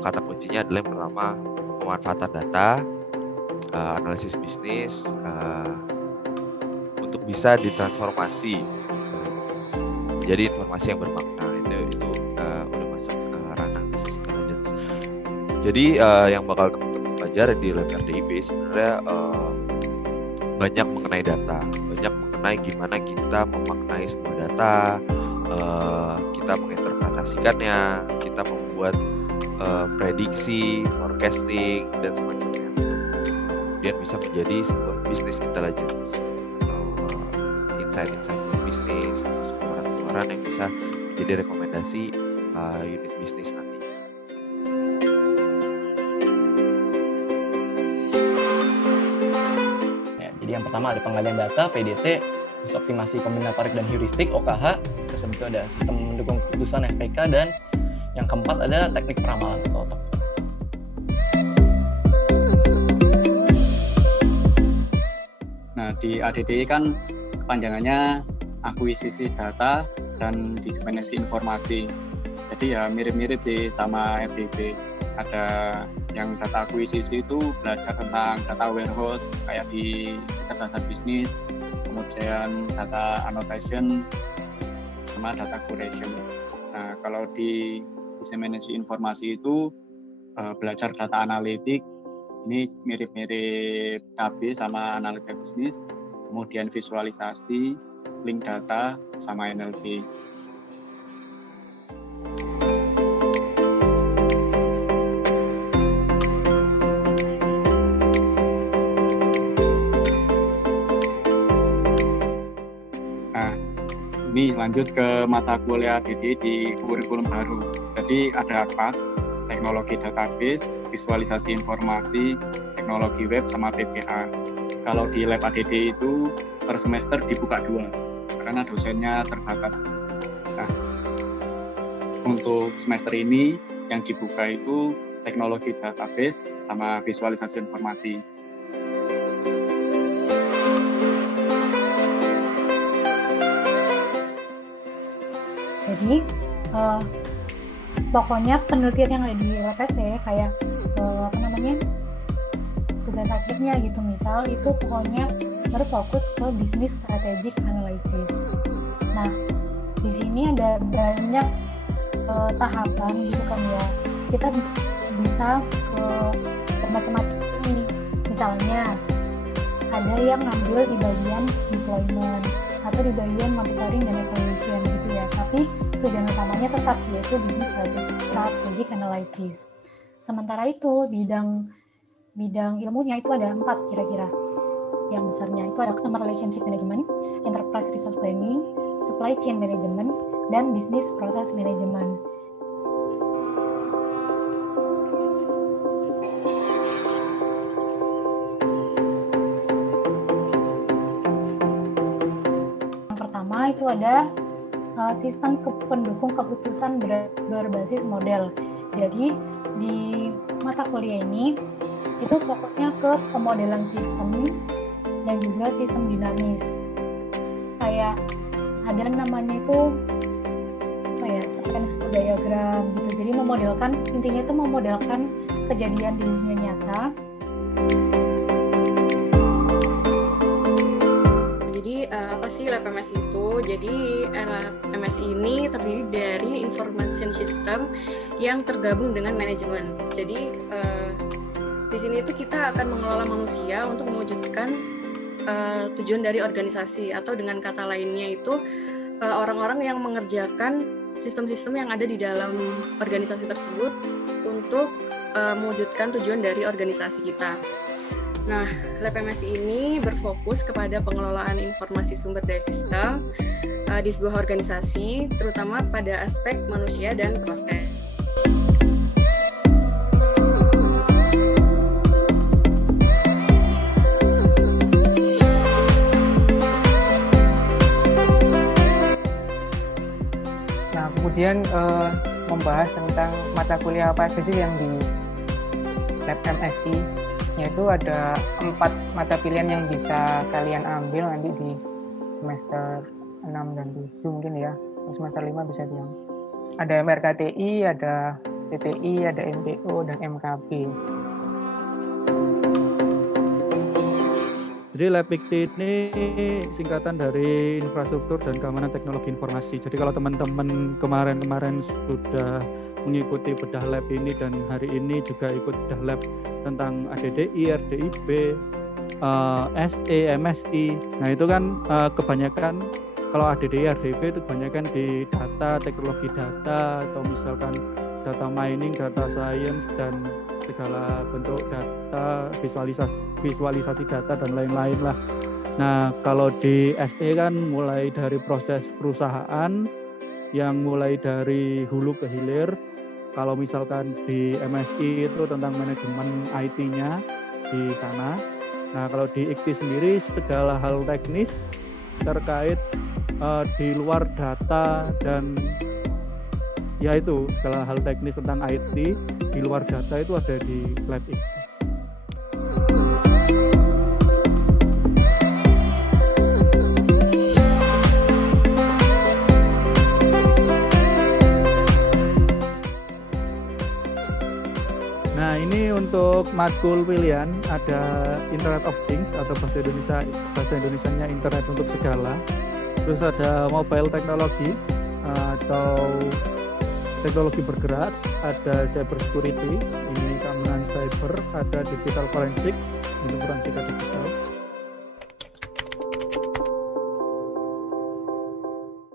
kata kuncinya adalah yang pertama pemanfaatan data, analisis bisnis, untuk bisa ditransformasi jadi informasi yang bermakna. Itu udah masuk ranah business intelligence. Jadi yang bakal teman-teman pelajari di lab RDIP sebenarnya banyak mengenai data, banyak mengenai gimana kita memaknai sebuah data, kita menginterpretasikannya, kita membuat prediksi, forecasting, dan semacamnya untuk kemudian bisa menjadi sebuah business intelligence atau insight-insight bisnis, terus keluaran-keluaran yang bisa menjadi rekomendasi unit bisnis nanti. Ya, jadi yang pertama ada penggalian data (PDT), terus optimasi kombinatorik dan heuristik (OKH), terus habis itu ada sistem mendukung keputusan (SPK), dan yang keempat ada teknik peramalan atau TOP. Nah, di ADDI kan kepanjangannya akuisisi data dan diseminasi informasi. Jadi ya mirip-mirip sih sama RDB. Ada yang data akuisisi itu belajar tentang data warehouse kayak di kecerdasan bisnis, kemudian data annotation sama data curation. Nah, kalau di diseminasi informasi itu belajar data analitik, ini mirip-mirip KB sama analitik bisnis, kemudian visualisasi, link data, sama NLP. Nah, ini lanjut ke mata kuliah ADD di kurikulum baru. Jadi ada apa? Teknologi database, visualisasi informasi, teknologi web, sama PPA. Kalau di lab ADD itu per semester dibuka 2 karena dosennya terbatas. Nah, untuk semester ini yang dibuka itu teknologi database sama visualisasi informasi. Jadi pokoknya penelitian yang ada di LPC kayak tugas akhirnya gitu, misal itu pokoknya berfokus ke business strategic analysis. Nah, di sini ada banyak tahapan gitu kan ya. Kita bisa ke bermacam-macam nih. Misalnya ada yang ngambil di bagian deployment atau di bagian monitoring dan evaluation gitu ya. Tapi tujuan utamanya tetap yaitu business strategic analysis. Sementara itu bidang ilmunya itu ada 4 kira-kira. Yang besarnya itu ada Customer Relationship Management, Enterprise Resource Planning, Supply Chain Management, dan Business Process Management. Yang pertama itu ada sistem pendukung keputusan berbasis model. Jadi di mata kuliah ini itu fokusnya ke pemodelan sistem dan juga sistem dinamis. Kayak ada namanya itu Stephen diagram gitu. Jadi intinya itu memodelkan kejadian di dunia nyata. Jadi apa sih lab MSI itu? Jadi lab MSI ini terdiri dari information system yang tergabung dengan manajemen. Jadi di sini itu kita akan mengelola manusia untuk mewujudkan tujuan dari organisasi, atau dengan kata lainnya itu orang-orang yang mengerjakan sistem-sistem yang ada di dalam organisasi tersebut untuk mewujudkan tujuan dari organisasi kita. Nah, lab MSI ini berfokus kepada pengelolaan informasi sumber daya sistem di sebuah organisasi, terutama pada aspek manusia dan proses. Kemudian membahas tentang mata kuliah apa saja yang di lab MSI, yaitu ada 4 mata pilihan yang bisa kalian ambil nanti di semester 6 dan 7 mungkin ya, semester 5 bisa bilang. Ada MRKTI, ada TTI, ada MTO, dan MKB. Jadi LabIKT ini singkatan dari Infrastruktur dan Keamanan Teknologi Informasi. Jadi kalau teman-teman kemarin sudah mengikuti bedah lab ini dan hari ini juga ikut bedah lab tentang ADDI, RDIB, SE, MSI. Nah itu kan kebanyakan kalau ADDI, RDIB itu kebanyakan di data, teknologi data, atau misalkan data mining, data science, dan segala bentuk data, visualisasi data dan lain-lain lah. Nah kalau di SE kan mulai dari proses perusahaan yang mulai dari hulu ke hilir. Kalau misalkan di MSI itu tentang manajemen IT-nya di sana. Nah kalau di IKT sendiri segala hal teknis terkait di luar data dan ya itu segala hal teknis tentang IT di luar data itu ada di lab IKT. Nah ini untuk matkul pilihan ada Internet of Things atau bahasa Indonesianya Internet untuk segala. Terus ada Mobile Technology atau teknologi bergerak, ada Cyber Security, ini keamanan cyber, ada Digital Forensik, ini forensik digital.